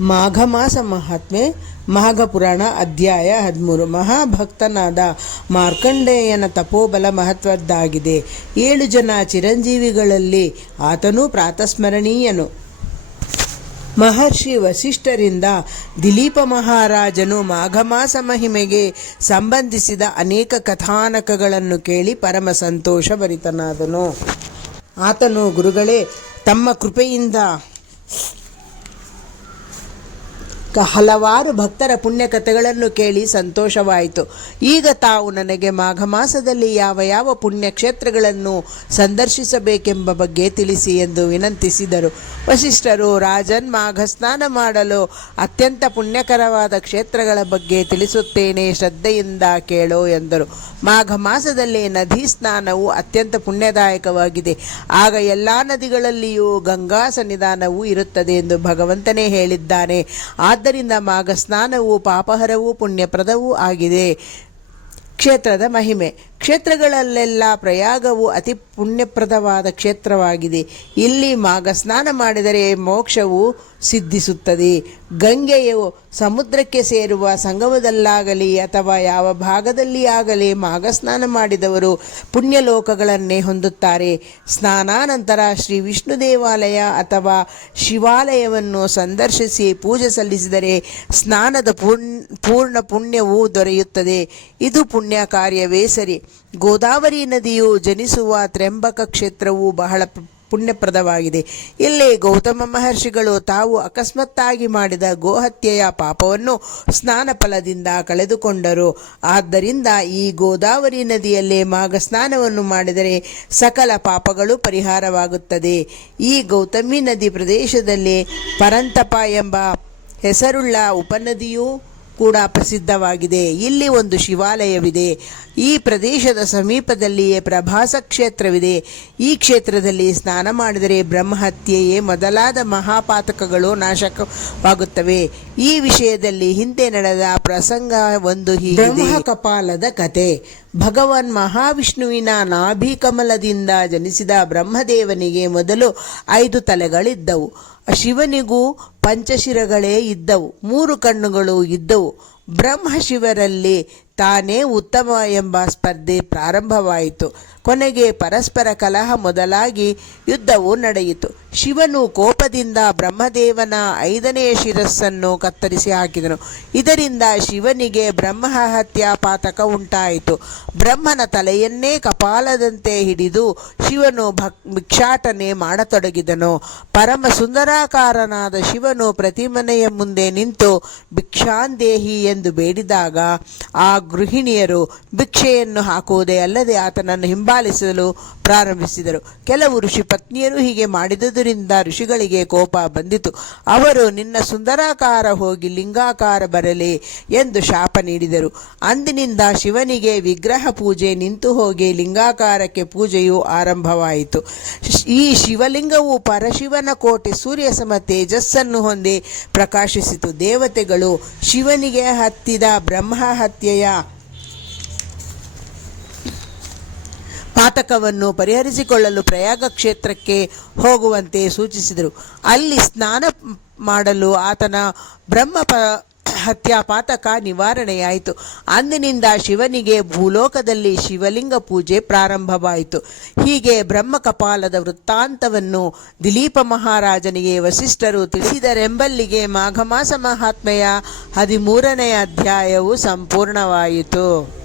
ಮಾಘ ಮಾಸ ಮಹಾತ್ಮೆ ಮಾಘ ಪುರಾಣ ಅಧ್ಯಾಯ ಹದಿಮೂರು. ಮಹಾಭಕ್ತನಾದ ಮಾರ್ಕಂಡೇಯನ ತಪೋಬಲ ಮಹತ್ವದ್ದಾಗಿದೆ. ಏಳು ಜನ ಚಿರಂಜೀವಿಗಳಲ್ಲಿ ಆತನೂ ಪ್ರಾತಸ್ಮರಣೀಯನು. ಮಹರ್ಷಿ ವಸಿಷ್ಠರಿಂದ ದಿಲೀಪ ಮಹಾರಾಜನು ಮಾಘಮಾಸ ಮಹಿಮೆಗೆ ಸಂಬಂಧಿಸಿದ ಅನೇಕ ಕಥಾನಕಗಳನ್ನು ಕೇಳಿ ಪರಮ ಸಂತೋಷಭರಿತನಾದನು. ಆತನು, ಗುರುಗಳೇ, ತಮ್ಮ ಕೃಪೆಯಿಂದ ಹಲವಾರು ಭಕ್ತರ ಪುಣ್ಯಕಥೆಗಳನ್ನು ಕೇಳಿ ಸಂತೋಷವಾಯಿತು. ಈಗ ತಾವು ನನಗೆ ಮಾಘ ಮಾಸದಲ್ಲಿ ಯಾವ ಯಾವ ಪುಣ್ಯಕ್ಷೇತ್ರಗಳನ್ನು ಸಂದರ್ಶಿಸಬೇಕೆಂಬ ಬಗ್ಗೆ ತಿಳಿಸಿ ಎಂದು ವಿನಂತಿಸಿದರು. ವಸಿಷ್ಠರು, ರಾಜನ್ ಮಾಘ ಸ್ನಾನ ಮಾಡಲು ಅತ್ಯಂತ ಪುಣ್ಯಕರವಾದ ಕ್ಷೇತ್ರಗಳ ಬಗ್ಗೆ ತಿಳಿಸುತ್ತೇನೆ ಶ್ರದ್ಧೆಯಿಂದ ಕೇಳೋ ಎಂದರು. ಮಾಘ ಮಾಸದಲ್ಲಿ ನದಿ ಸ್ನಾನವು ಅತ್ಯಂತ ಪುಣ್ಯದಾಯಕವಾಗಿದೆ. ಆಗ ಎಲ್ಲ ನದಿಗಳಲ್ಲಿಯೂ ಗಂಗಾ ಸನ್ನಿಧಾನವೂ ಇರುತ್ತದೆ ಎಂದು ಭಗವಂತನೇ ಹೇಳಿದ್ದಾನೆ. ಆದ್ದರಿಂದ ಮಾಘ ಸ್ನಾನವು ಪಾಪಹರವೂ ಪುಣ್ಯಪ್ರದವೂ ಆಗಿದೆ. ಕ್ಷೇತ್ರದ ಮಹಿಮೆ. ಕ್ಷೇತ್ರಗಳಲ್ಲೆಲ್ಲ ಪ್ರಯಾಗವು ಅತಿ ಪುಣ್ಯಪ್ರದವಾದ ಕ್ಷೇತ್ರವಾಗಿದೆ. ಇಲ್ಲಿ ಮಾಗ ಸ್ನಾನ ಮಾಡಿದರೆ ಮೋಕ್ಷವು ಸಿದ್ಧಿಸುತ್ತದೆ. ಗಂಗೆಯು ಸಮುದ್ರಕ್ಕೆ ಸೇರುವ ಸಂಗಮದಲ್ಲಾಗಲಿ ಅಥವಾ ಯಾವ ಭಾಗದಲ್ಲಿ ಆಗಲಿ ಮಾಘ ಸ್ನಾನ ಮಾಡಿದವರು ಪುಣ್ಯಲೋಕಗಳನ್ನೇ ಹೊಂದುತ್ತಾರೆ. ಸ್ನಾನಾನಂತರ ಶ್ರೀ ವಿಷ್ಣು ದೇವಾಲಯ ಅಥವಾ ಶಿವಾಲಯವನ್ನು ಸಂದರ್ಶಿಸಿ ಪೂಜೆ ಸಲ್ಲಿಸಿದರೆ ಸ್ನಾನದ ಪೂರ್ಣ ಪೂರ್ಣ ಪುಣ್ಯವು ದೊರೆಯುತ್ತದೆ. ಇದು ಪುಣ್ಯ ಕಾರ್ಯವೇ ಸರಿ. ಗೋದಾವರಿ ನದಿಯು ಜನಿಸುವ ತ್ರ್ಯಂಬಕ ಕ್ಷೇತ್ರವು ಬಹಳ ಪುಣ್ಯಪ್ರದವಾಗಿದೆ. ಇಲ್ಲಿ ಗೌತಮ ಮಹರ್ಷಿಗಳು ತಾವು ಅಕಸ್ಮಾತ್ತಾಗಿ ಮಾಡಿದ ಗೋಹತ್ಯೆಯ ಪಾಪವನ್ನು ಸ್ನಾನ ಫಲದಿಂದ ಕಳೆದುಕೊಂಡರು. ಆದ್ದರಿಂದ ಈ ಗೋದಾವರಿ ನದಿಯಲ್ಲೇ ಮಾಘ ಸ್ನಾನವನ್ನು ಮಾಡಿದರೆ ಸಕಲ ಪಾಪಗಳು ಪರಿಹಾರವಾಗುತ್ತದೆ. ಈ ಗೌತಮಿ ನದಿ ಪ್ರದೇಶದಲ್ಲಿ ಪರಂತಪ ಎಂಬ ಹೆಸರುಳ್ಳ ಉಪನದಿಯೂ ಕೂಡ ಪ್ರಸಿದ್ಧವಾಗಿದೆ. ಇಲ್ಲಿ ಒಂದು ಶಿವಾಲಯವಿದೆ. ಈ ಪ್ರದೇಶದ ಸಮೀಪದಲ್ಲಿಯೇ ಪ್ರಭಾಸ ಕ್ಷೇತ್ರವಿದೆ. ಈ ಕ್ಷೇತ್ರದಲ್ಲಿ ಸ್ನಾನ ಮಾಡಿದರೆ ಬ್ರಹ್ಮಹತ್ಯೆಯೇ ಮೊದಲಾದ ಮಹಾಪಾತಕಗಳು ನಾಶಕವಾಗುತ್ತವೆ. ಈ ವಿಷಯದಲ್ಲಿ ಹಿಂದೆ ನಡೆದ ಪ್ರಸಂಗ ಒಂದು ಹೀಗೆ ಕಪಾಲದ ಕತೆ. ಭಗವಾನ್ ಮಹಾವಿಷ್ಣುವಿನ ನಾಭಿಕಮಲದಿಂದ ಜನಿಸಿದ ಬ್ರಹ್ಮದೇವನಿಗೆ ಮೊದಲು ಐದು ತಲೆಗಳಿದ್ದವು. ಶಿವನಿಗೂ ಪಂಚಶಿರಗಳೇ ಇದ್ದವು. ಮೂರು ಕಣ್ಣುಗಳು ಇದ್ದವು. ಬ್ರಹ್ಮಶಿವರಲ್ಲಿ ತಾನೇ ಉತ್ತಮ ಎಂಬ ಸ್ಪರ್ಧೆ ಪ್ರಾರಂಭವಾಯಿತು. ಕೊನೆಗೆ ಪರಸ್ಪರ ಕಲಹ ಮೊದಲಾಗಿ ಯುದ್ಧವು ನಡೆಯಿತು. ಶಿವನು ಕೋಪದಿಂದ ಬ್ರಹ್ಮದೇವನ ಐದನೆಯ ಶಿರಸ್ಸನ್ನು ಕತ್ತರಿಸಿ ಹಾಕಿದನು. ಇದರಿಂದ ಶಿವನಿಗೆ ಬ್ರಹ್ಮ ಹತ್ಯಾ ಪಾತಕ ಉಂಟಾಯಿತು. ಬ್ರಹ್ಮನ ತಲೆಯನ್ನೇ ಕಪಾಲದಂತೆ ಹಿಡಿದು ಶಿವನು ಭಕ್, ಭಿಕ್ಷಾಟನೆ ಮಾಡತೊಡಗಿದನು. ಪರಮ ಸುಂದರಾಕಾರನಾದ ಶಿವನು ಪ್ರತಿಮನೆಯ ಮುಂದೆ ನಿಂತು ಭಿಕ್ಷಾಂದೇಹಿ ಎಂದು ಬೇಡಿದಾಗ ಆ ಗೃಹಿಣಿಯರು ಭಿಕ್ಷೆಯನ್ನು ಹಾಕುವುದೇ ಅಲ್ಲದೆ ಆತನನ್ನು ಹಿಂಬಾಲಿಸಲು ಪ್ರಾರಂಭಿಸಿದರು. ಕೆಲವು ಋಷಿ ಪತ್ನಿಯರು ಹೀಗೆ ಮಾಡಿದುದರಿಂದ ಋಷಿಗಳಿಗೆ ಕೋಪ ಬಂದಿತು. ಅವರು, ನಿನ್ನ ಸುಂದರಾಕಾರ ಹೋಗಿ ಲಿಂಗಾಕಾರ ಬರಲಿ ಎಂದು ಶಾಪ ನೀಡಿದರು. ಅಂದಿನಿಂದ ಶಿವನಿಗೆ ವಿಗ್ರಹ ಪೂಜೆ ನಿಂತು ಹೋಗಿ ಲಿಂಗಾಕಾರಕ್ಕೆ ಪೂಜೆಯು ಆರಂಭವಾಯಿತು. ಈ ಶಿವಲಿಂಗವು ಪರಶಿವನ ಕೋಟೆ ಸೂರ್ಯ ಸಮ ತೇಜಸ್ಸನ್ನು ಹೊಂದಿ ಪ್ರಕಾಶಿಸಿತು. ದೇವತೆಗಳು ಶಿವನಿಗೆ ಹತ್ತಿದ ಬ್ರಹ್ಮ ಹತ್ಯೆಯ ಪಾತಕವನ್ನು ಪರಿಹರಿಸಿಕೊಳ್ಳಲು ಪ್ರಯಾಗ ಕ್ಷೇತ್ರಕ್ಕೆ ಹೋಗುವಂತೆ ಸೂಚಿಸಿದರು. ಅಲ್ಲಿ ಸ್ನಾನ ಮಾಡಲು ಆತನ ಬ್ರಹ್ಮ ಪ, ಹತ್ಯಾ ಪಾತಕ ನಿವಾರಣೆಯಾಯಿತು. ಅಂದಿನಿಂದ ಶಿವನಿಗೆ ಭೂಲೋಕದಲ್ಲಿ ಶಿವಲಿಂಗ ಪೂಜೆ ಪ್ರಾರಂಭವಾಯಿತು. ಹೀಗೆ ಬ್ರಹ್ಮ ಕಪಾಲದ ವೃತ್ತಾಂತವನ್ನು ದಿಲೀಪ ಮಹಾರಾಜನಿಗೆ ವಸಿಷ್ಠರು ತಿಳಿಸಿದರೆಂಬಲ್ಲಿಗೆ ಮಾಘಮಾಸ ಮಹಾತ್ಮೆಯ ಹದಿಮೂರನೆಯ ಅಧ್ಯಾಯವು ಸಂಪೂರ್ಣವಾಯಿತು.